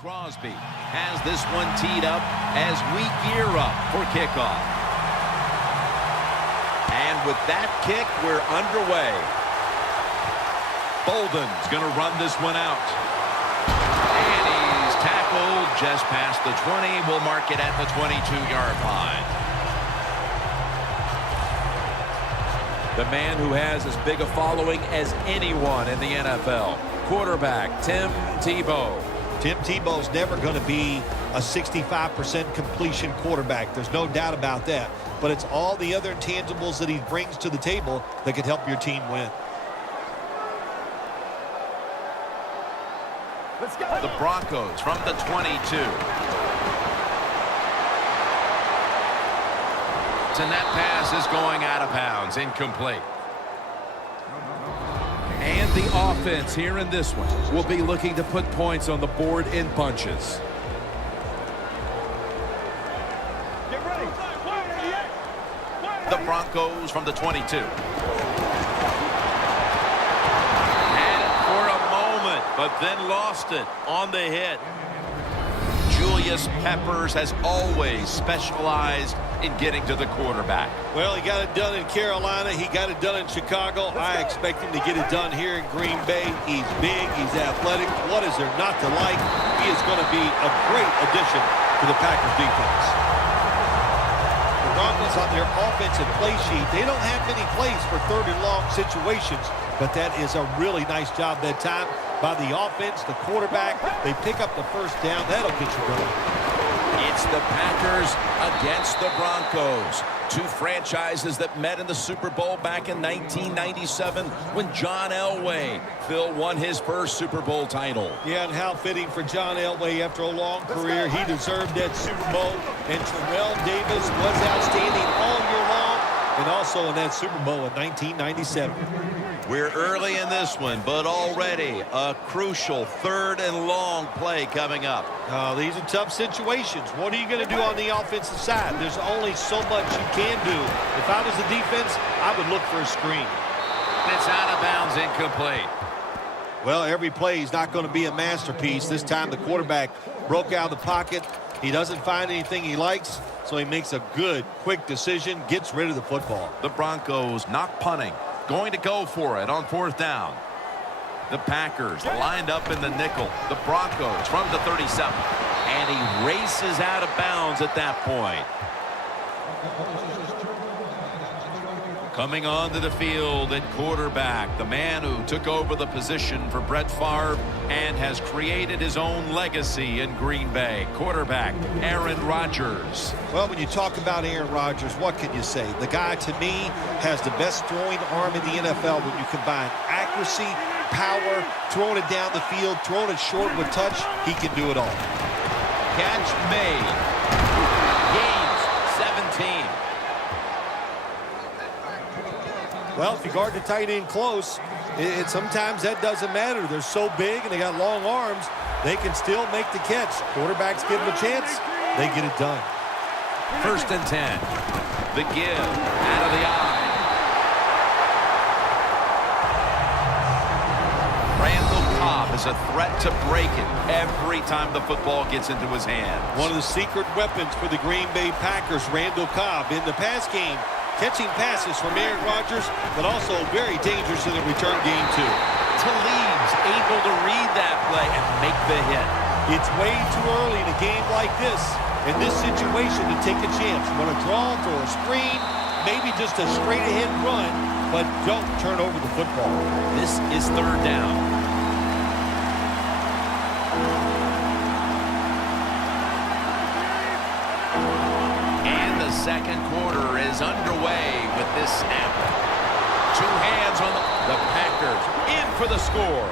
Crosby has this one teed up as we gear up for kickoff. And with that kick, we're underway. Bolden's going to run this one out. And he's tackled just past the 20. We'll mark it at the 22-yard line. The man who has as big a following as anyone in the NFL, quarterback Tim Tebow. Tim Tebow's never going to be a 65% completion quarterback. There's no doubt about that. But it's all the other intangibles that he brings to the table that can help your team win. Let's go. The Broncos from the 22. And that pass is going out of bounds, incomplete. And the offense here in this one will be looking to put points on the board in bunches. Get ready. The Broncos from the 22. Had it for a moment, but then lost it on the hit. Julius Peppers has always specialized in getting to the quarterback. Well, he got it done in Carolina. He got it done in Chicago. I expect him to get it done here in Green Bay. He's big. He's athletic. What is there not to like? He is going to be a great addition to the Packers defense. The Broncos on their offensive play sheet, they don't have many plays for third and long situations, but that is a really nice job that time by the offense, the quarterback. They pick up the first down. That'll get you going. It's the Packers against the Broncos. Two franchises that met in the Super Bowl back in 1997 when John Elway, Phil, won his first Super Bowl title. Yeah, and how fitting for John Elway after a long career. He deserved that Super Bowl, and Terrell Davis was outstanding all year long and also in that Super Bowl in 1997. We're early in this one, but already a crucial third and long play coming up. Oh, these are tough situations. What are you going to do on the offensive side? There's only so much you can do. If I was the defense, I would look for a screen. It's out of bounds, incomplete. Well, every play is not going to be a masterpiece. This time the quarterback broke out of the pocket. He doesn't find anything he likes, so he makes a good, quick decision, gets rid of the football. The Broncos not punting. Going to go for it on fourth down. The Packers lined up in the nickel. The Broncos from the 37. And he races out of bounds at that point. Coming onto the field at quarterback, the man who took over the position for Brett Favre and has created his own legacy in Green Bay. Quarterback, Aaron Rodgers. Well, when you talk about Aaron Rodgers, what can you say? The guy, to me, has the best throwing arm in the NFL when you combine accuracy, power, throwing it down the field, throwing it short with touch. He can do it all. Catch made. Gains 17. Well, if you guard the tight end close, sometimes that doesn't matter. They're so big and they got long arms, they can still make the catch. Quarterbacks give them a chance, they get it done. First and 10. The give out of the eye. Randall Cobb is a threat to break it every time the football gets into his hand. One of the secret weapons for the Green Bay Packers, Randall Cobb, in the pass game. Catching passes from Aaron Rodgers, but also very dangerous in the return game, too. Talib's able to read that play and make the hit. It's way too early in a game like this, in this situation, to take a chance. Run a draw, throw a screen, maybe just a straight-ahead run, but don't turn over the football. This is third down. Second quarter is underway with this snap. Two hands on the Packers in for the score.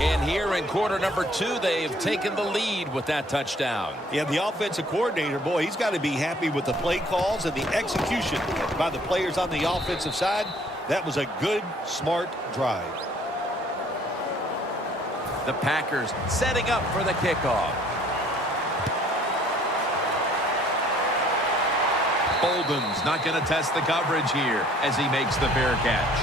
And here in quarter number 2, they've taken the lead with that touchdown. Yeah, the offensive coordinator, boy, he's got to be happy with the play calls and the execution by the players on the offensive side. That was a good, smart drive. The Packers setting up for the kickoff. Bolden's not going to test the coverage here as he makes the fair catch.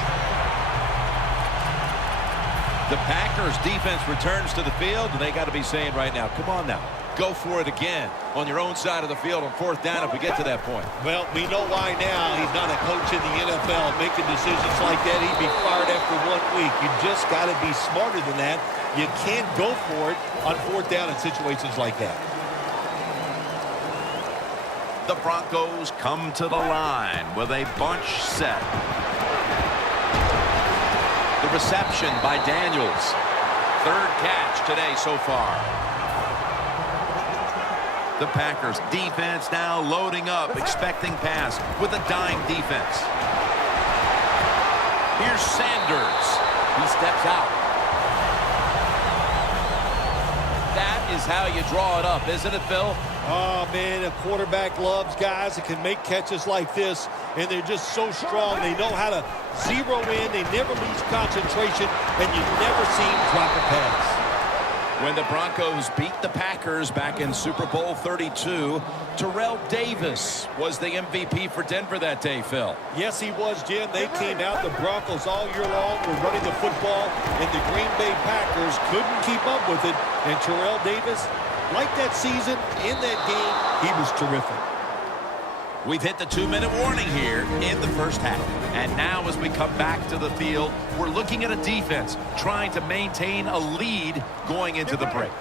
The Packers defense returns to the field, and they got to be saying right now, come on now, go for it again on your own side of the field on 4th down if we get to that point. Well, we know why now. He's not a coach in the NFL. Making decisions like that, he'd be fired after 1 week. You just got to be smarter than that. You can't go for it on 4th down in situations like that. The Broncos come to the line with a bunch set. The reception by Daniels. 3rd catch today so far. The Packers defense now loading up, expecting pass with a dime defense. Here's Sanders. He steps out. That is how you draw it up, isn't it, Phil? Oh, man, a quarterback loves guys that can make catches like this, and they're just so strong. They know how to zero in. They never lose concentration, and you never see them drop a pass. When the Broncos beat the Packers back in Super Bowl 32, Terrell Davis was the MVP for Denver that day, Phil. Yes, he was, Jim. They came out, the Broncos all year long were running the football, and the Green Bay Packers couldn't keep up with it. And Terrell Davis, like that season, in that game, he was terrific. We've hit the 2-minute warning here in the first half. And now as we come back to the field, we're looking at a defense trying to maintain a lead going into the break.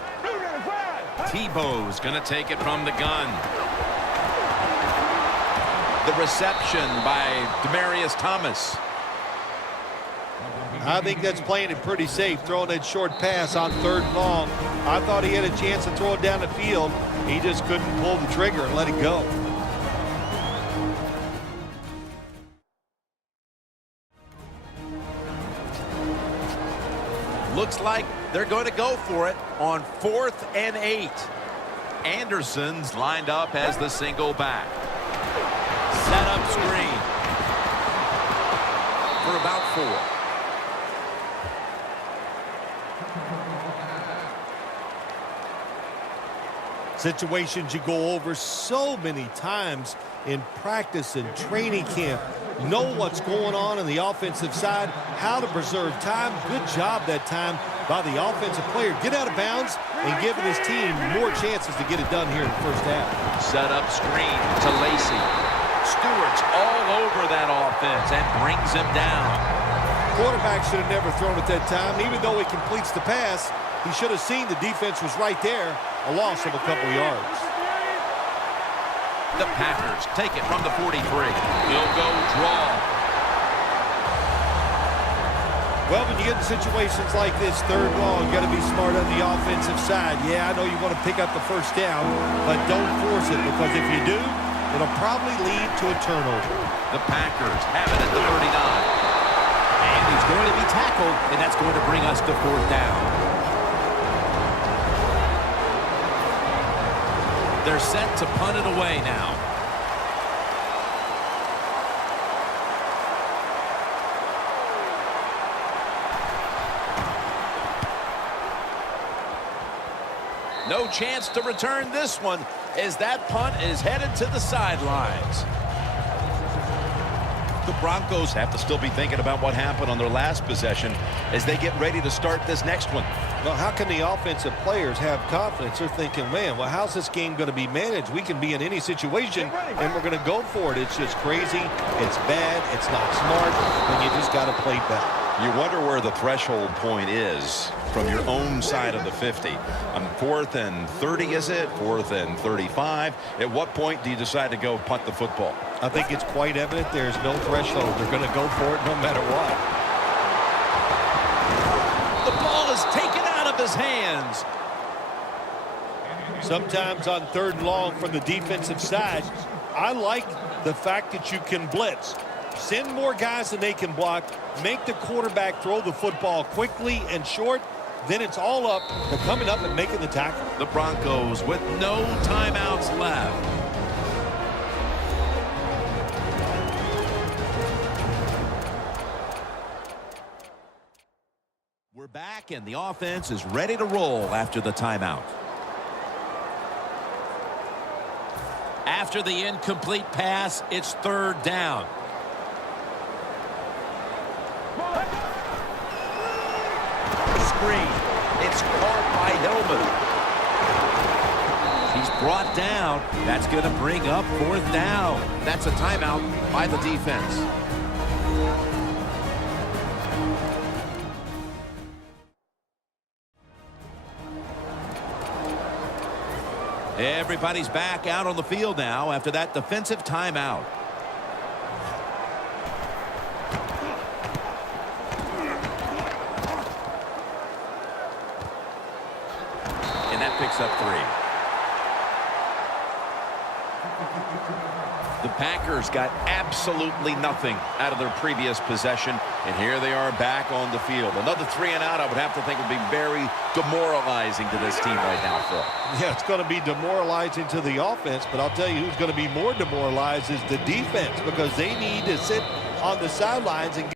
Tebow's going to take it from the gun. The reception by Demaryius Thomas. I think that's playing it pretty safe, throwing that short pass on 3rd and long. I thought he had a chance to throw it down the field. He just couldn't pull the trigger and let it go. Looks like they're going to go for it on 4th and 8. Anderson's lined up as the single back. Set up screen for about 4. Situations you go over so many times in practice and training camp. Know what's going on the offensive side, how to preserve time. Good job that time by the offensive player. Get out of bounds and giving his team more chances to get it done here in the first half. Set up screen to Lacy. Stewart's all over that offense and brings him down. Quarterback should have never thrown it that time. Even though he completes the pass, he should have seen the defense was right there. A loss of a couple yards. The Packers take it from the 43. He'll go draw. Well, when you get in situations like this, 3rd and long, you got to be smart on the offensive side. Yeah, I know you want to pick up the 1st down, but don't force it, because if you do, it'll probably lead to a turnover. The Packers have it at the 39. And he's going to be tackled, and that's going to bring us to 4th down. They're set to punt it away now. No chance to return this one as that punt is headed to the sidelines. The Broncos have to still be thinking about what happened on their last possession as they get ready to start this next one. Well, how can the offensive players have confidence? They're thinking, man, well, how's this game going to be managed? We can be in any situation, and we're going to go for it. It's just crazy. It's bad. It's not smart, and you just got to play better. You wonder where the threshold point is from your own side of the 50. On 4th and 30, is it? 4th and 35. At what point do you decide to go punt the football? I think it's quite evident there's no threshold. They're going to go for it no matter what. The ball is taken out of his hands. Sometimes on 3rd and long from the defensive side, I like the fact that you can blitz. Send more guys than they can block. Make the quarterback throw the football quickly and short. Then it's all up to coming up and making the tackle. The Broncos with no timeouts left. We're back, and the offense is ready to roll after the timeout. After the incomplete pass, it's 3rd down. screen. It's caught by Hillman. He's brought down. That's going to bring up 4th down. That's a timeout by the defense. Everybody's back out on the field now after that defensive timeout. And that picks up 3. The Packers got absolutely nothing out of their previous possession, and here they are back on the field. Another 3 and out, I would have to think, would be very demoralizing to this team right now, Phil. Yeah, it's going to be demoralizing to the offense, but I'll tell you who's going to be more demoralized is the defense, because they need to sit on the sidelines and